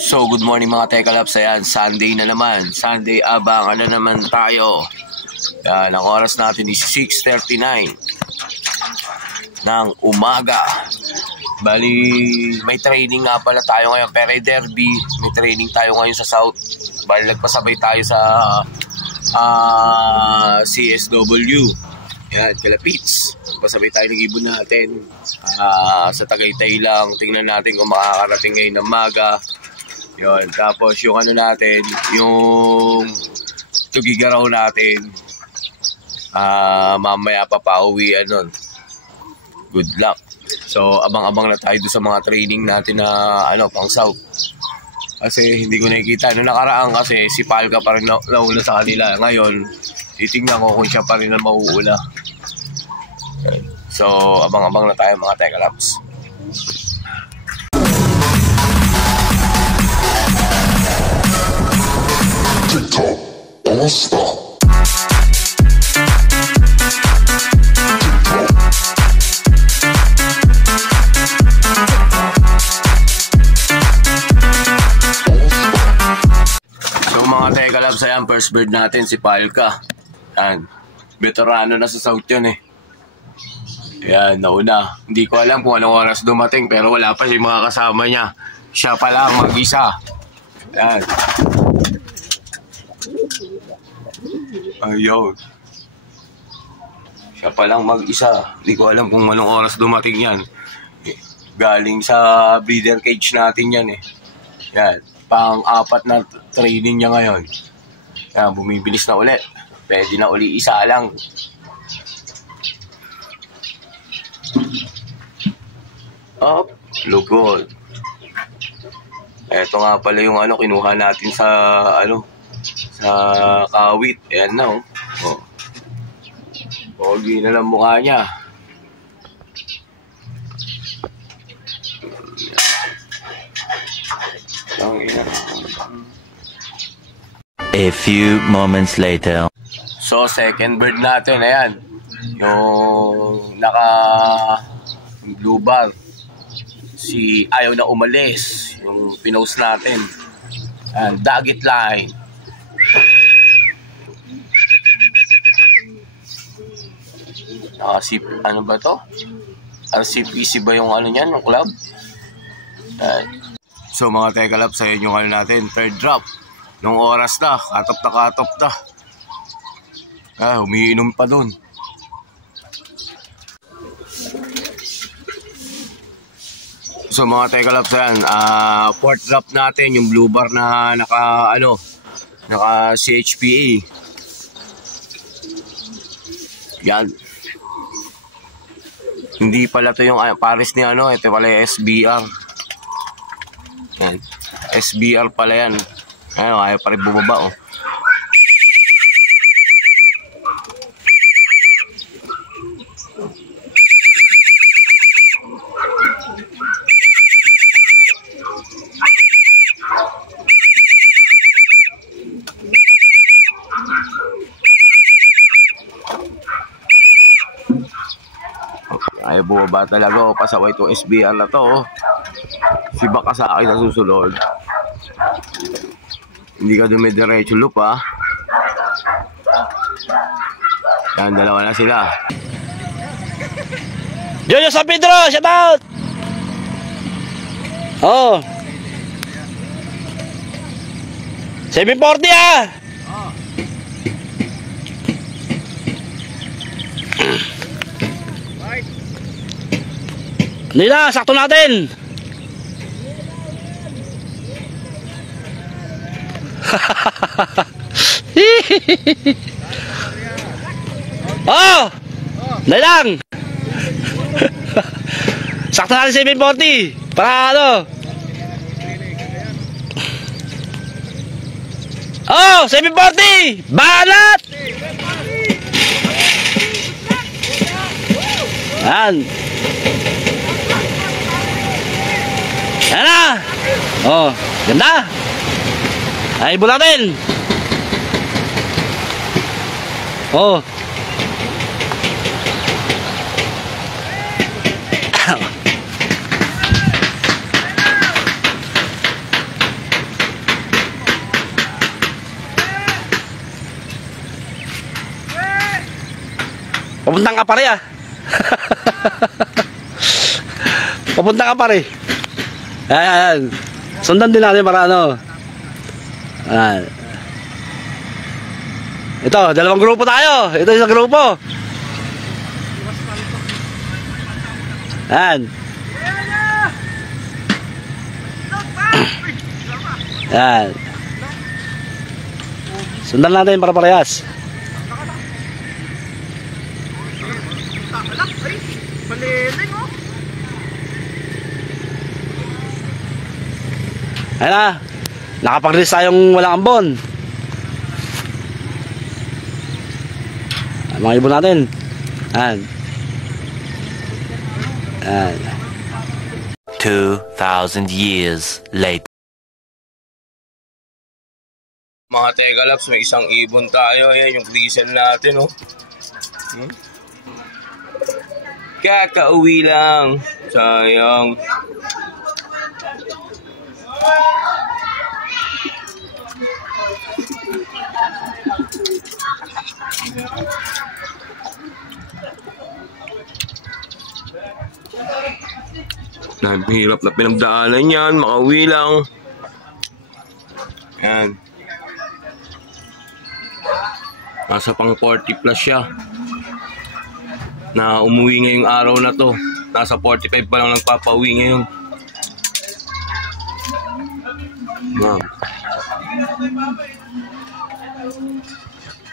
So, good morning mga Tekalaps. Ayan, Sunday na naman. Sunday, abangan na naman tayo. Yan, ang oras natin is 6:39 ng umaga. Bali, may training nga pala tayo ngayon. Pere Derby, may training tayo ngayon sa South. Bali, nagpasabay tayo sa CSW. Yan, Kalapits. Pasabay tayo ng ibon natin. Sa Tagaytay lang. Tingnan natin kung makakarating ngayon ng maga. Yun, tapos yung ano natin, yung Tugigaraw natin, mamaya pa pauwian nun. Good luck. So, abang-abang na tayo doon sa mga training natin na pang South. Kasi hindi ko nakikita. Noong nakaraan kasi si Palka pa rin nauna sa kanila. Ngayon, titingnan ko kung siya pa rin na mauuna. So, abang-abang na tayo mga Tekalaps. TikTok, All-Star. So mga Tekalaps, ayan, first bird natin si Palka. Ayan, veterano na sa South yun eh. Ayan, nauna. Hindi ko alam kung anong oras dumating pero wala pa siya mga kasama niya. Siya pa lang mag-isa. Ayan. Ayun. Siya pa lang mag-isa. Hindi ko alam kung anong oras dumating yan. Galing sa breeder cage natin yan eh. Yan. Pang-apat na training niya ngayon. Yan. Bumibilis na ulit. Pwede na uli isa lang. Up. Lugod. Ito nga pala yung kinuha natin sa sa Kawit. Ayan na oh. Pogi na lang mukha niya. A few moments later. So second bird natin, ayan. Yung naka blue bar. Si ayaw na umalis. Yung pinost natin. Ayan, Dagit line. Ano ba to? RCPC ba yung niyan, yung club? So mga Tekalaps, ayun yung natin, third drop. Nung oras na, katop na. Umiinom pa dun. So mga Tekalaps, ayan, fourth drop natin, yung blue bar na naka CHPA. Yan. Hindi pala to yung Paris ni ito pala yung SBR. Yan. SBR pala yan. Ayaw pa rin bumaba oh. Ayaw bumaba talaga oh. Pasaway itong SBR na to oh. Si baka sa akin na susunod. Hindi ka dumidiretso loop ha. Yan, dalawa na sila. Yo San Pedro, shout out. Oh. 740 ah. Nila, sakto natin. Oh! Nilang. Sakto natin 740. Para Oh, 740. Banat. Yan. Yan na. Oh, ganda. Ay, bulatin. Oh. Papuntang ka pare ah. Papuntang ka pare. Ayan. Sundan din natin para ano. Ayan. Ito, dalawang grupo tayo. Ito isang grupo. Ayan. Ayan. Sundan natin para parehas. Ayan na. Nakapag-release tayong walang ambon. Mga ibon natin. Ayan. Ayan. 2,000 years later. Mga Tegalaps, may isang ibon tayo. Ayan yung grisel natin, oh. Kakauwi lang. Sayang. Hirap na pinagdaanan yan. Makauwi lang. Yan. Nasa pang 40 plus siya. Na umuwi ngayong araw na to. Nasa 45 pa lang nagpapauwi ngayon.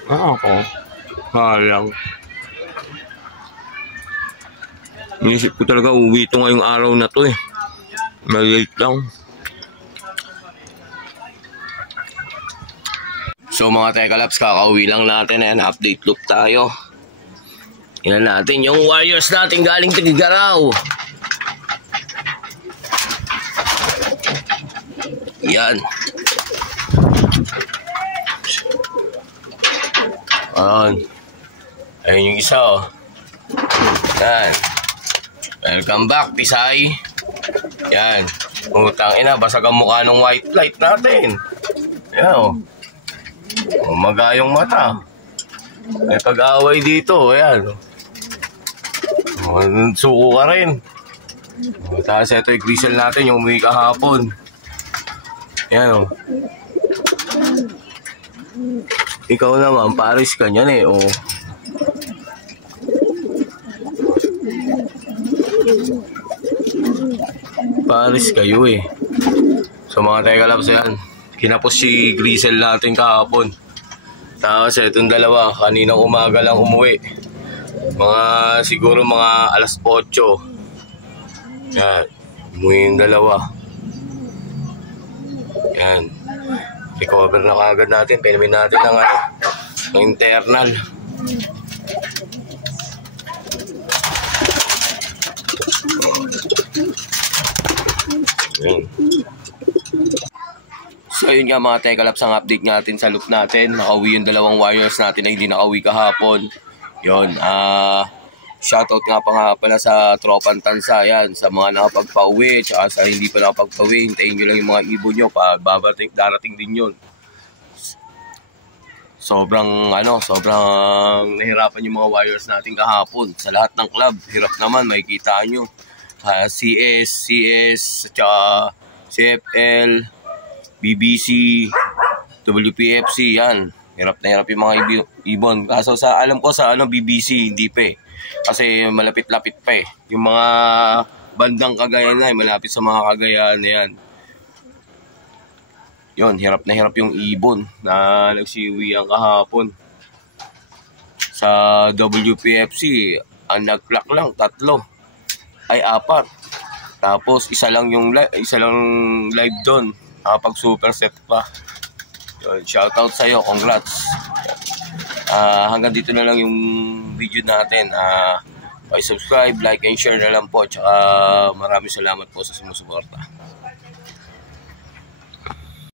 Ako. Halang. Inisip ko talaga uwi ito ngayong araw na to eh. Malate lang. So mga Tegalaps, kakauwi lang natin. Ayan, update loop tayo. Tingnan natin yung warriors natin galing Tigigaraw. Yan. Ayun yung isa oh. Yan. Welcome back, Pisay. Yan. Utang ina, basag ang mukha ng white light natin. Yan oh. Magayong mata. May pag-away dito. Ayan. Suko ka rin. Tapos ito yung grisel natin, yung umuwi kahapon. Ayan o. Ikaw naman, Paris ka niyan eh. O. Paris kayo eh. So mga Tegalaps yan. Kinapos si grisel natin kahapon. Tapos itong dalawa, kaninang umaga lang umuwi. Siguro mga alas 8. Yan. Umuwi yung dalawa. Yan. Recover na kagad natin. Pinamin natin ng internal. Yan. So yun nga mga Tegalaps, ang update natin sa loop natin. Nakauwi yung dalawang warriors natin na hindi nakauwi kahapon. Yun, shoutout nga pala sa Tropang Tansa. Yan, sa mga nakapagpauwi, tsaka sa hindi pa nakapagpauwi, hintayin nyo lang yung mga ibon nyo pa darating din yun. Sobrang nahirapan yung mga warriors natin kahapon. Sa lahat ng club, hirap naman, makikita nyo. CS, tsaka CFL, BBC, WPFC, yan. Hirap na hirap yung mga ibon. Kaso alam ko sa BBC, hindi pa eh. Kasi malapit-lapit pa eh. Yung mga bandang Cagayan na, malapit sa mga Cagayan na yan. Yun, hirap na hirap yung ibon na nagsiuwi ang kahapon. Sa WPFC, ang nag-clock lang, 3. Ay, 4. Tapos isa lang live doon. Nakapag superset pa. Yun, shoutout sa'yo, congrats. Hanggang dito na lang yung video natin. Subscribe, like, and share na lang po. Tsaka maraming salamat po sa sumusuporta.